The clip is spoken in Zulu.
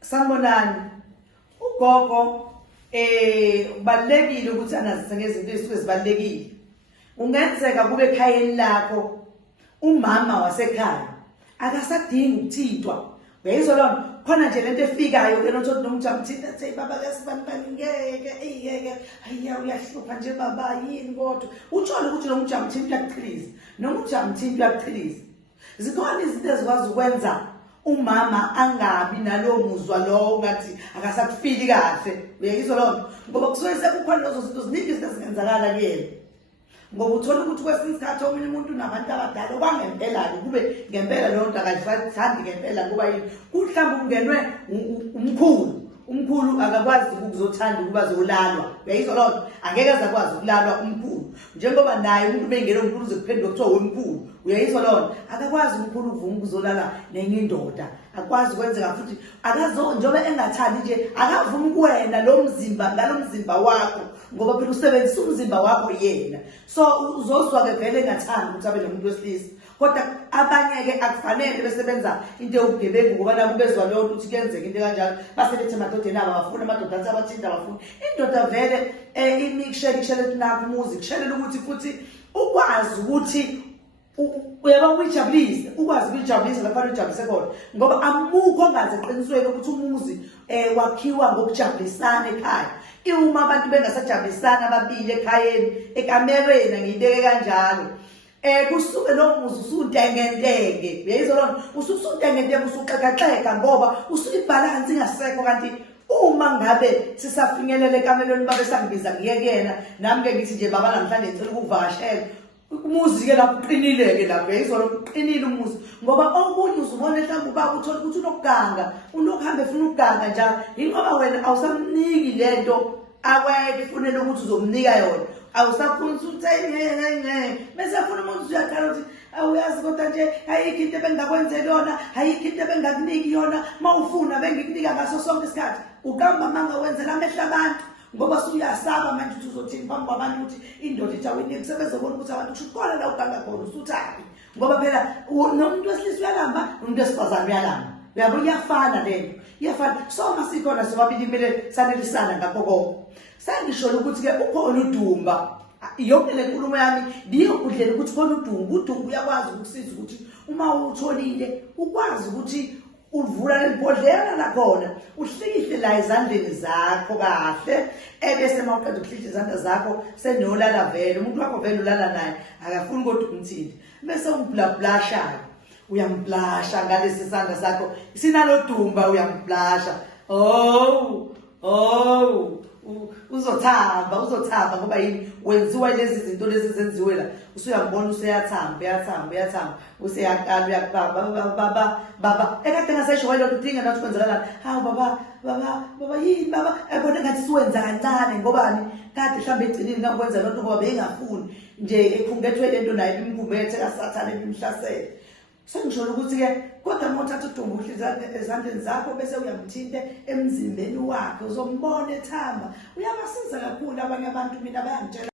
Sanibonani. Ugogo kubalekile ukuthi anazise ngezinto ezisuke zibalekile. Ungenzeka kube ekhayeni lakho umama wasekhaya akasadingi ukuthintwa. Uyayizwa lona? Khona nje lento efikayo ke nothi nomjamthinta ethi baba kasibani ngeke hayiya uyahlupha nje baba yini kodwa utshole ukuthi lo mjamthinta uyakuchiliza noma umjamthinta uyakuchiliza. Zikhona izinto ezikwazi ukwenza umama angabi nalo muzwa lo ngathi akasakufili kahle. Uyayizwa lona? Ngoba kusuke sekukhona lezo zinto ziningi izinto ezingenzakala kuyena. Ngoba uthola ukuthi kwesinye isikhathi omunye umuntu nabantu abadala okwangempela kube ngempela leyo nto akayisathandi ngempela ngoba yini kuhlamba ungenwe umkhulu akakwazi ukuzothanda ukuba zolalwa. Uyayizwa lona? Angeke azakwazi ukulalwa umkhulu njengoba naye umuntu bengene umkhulu uzokuphendula kuthiwa wemkhulu. Uyayizwa lona? Akakwazi umkhulu uvuma ukuzolala nenye indoda. Akwazi ukwenzeka futhi njengoba engathandi nje akavuma ukuwena lo mzimba ngalo mzimba wakho ngoba phela usebenzisa umzimba wakho yena. So uzozwa ke vele engathandi ukuthi abe nomuntu wesilisa. Kodwa abanye ke akufanele besebenza into yobugebengu ngoba nabo bezwa leyo ukuthi kuyenzeka into kanjalo basebenza emadodeni abo bafuna amadoda athi abathinta abafuna. Indoda vele imikushele nakho umuzi kushelela ukuthi futhi ukwazi ukuthi uyaba uyijabulise ukwazi ukujabulisa lapha ujabulise khona ngoba amukho ongaze eqinisweni ukuthi umuzi wakhiwa ngokujabulisana ekhaya. Uma abantu bengasajabulisana ababili ekhayeni ekamereni ngiyibeke kanjalo kusuke lo muzi usuntengentenge. Uyayizwa lona? Usuntengentenge usuxekaxeka ngoba usuke ibalance ingasekho. Kanti uma ngabe sisafinyelela ekamelweni babe sangibiza ngiyekena nami ke ngithi nje baba namhlanje ngicela ukuvakashela umuzi ke lapho uqinile ke lapho. Uyayizwa lona? Uqinile umuzi ngoba okunye uzubona mhlawumbe ubaba uthola ukuthi unokuganga unokuhamba efuna ukuganga njalo ingoba wena awusamniki lento akweke ifunela ukuthi uzomnika yona. Awusafuna ukuthi bese afuna umuntu uyaqala ukuthi awuyazi kodwa nje ayikho into ebengakwenzela yona ayikho into ebengakuniki yona mawufuna bengikunika ngaso sonke isikhathi uqamba manga wenzela amehla abantu ngoba usuyasaba manje ukuthi uzothini phambi kwabantu ukuthi indoda ijawini sebezobona ukuthi abantu kusho khona la uganga khona usuthaphi ngoba phela nomuntu wesilisa uyalamba nomuntu wesifazane uyalamba. Uyabona? Iyafana lento iyafana. So masikhona sobabili kumele sanelisana ngakho konke. Sangisho ukuthi ke ukhona udumba yonke le nkulumo yami biyokudlela ukuthi khona udumba. Udumba uyakwazi ukusiza ukuthi uma utholile ukwazi ukuthi uvula lempodlela lakhona uhlikihle la ezandleni zakho kahle ebese mawuqeda ukuhlikihla izandla zakho senolala vele umuntu wakho vele ulala naye akafuni kodwa umthinde bese umblasha uyamblasha ngalesi sandla sakho sinalo dumba uyamblasha. Uzothamba ngoba yini wenziwa lezi zinto lezi zenziwe la usuyambona useyathamba useyaqala uyakubamba baba ekade ngasesho wayelo udinga nathi kwenzakala hawu baba yini baba ebona ngathi siwenza kancane ngobani kade mhlambe egcinile ngakwenza lonto ngoba bengafuni nje ekhungethwe lento naye imkhumbethe kasathane bimhlasele. Sengisho ukuthi ke kodwa mothatha udumba uhliza ezandleni zakho bese uyamthinte emzimbeni wakhe uzombona ethamba. Uyabasiza kakhulu abanye abantu mina bayangitshela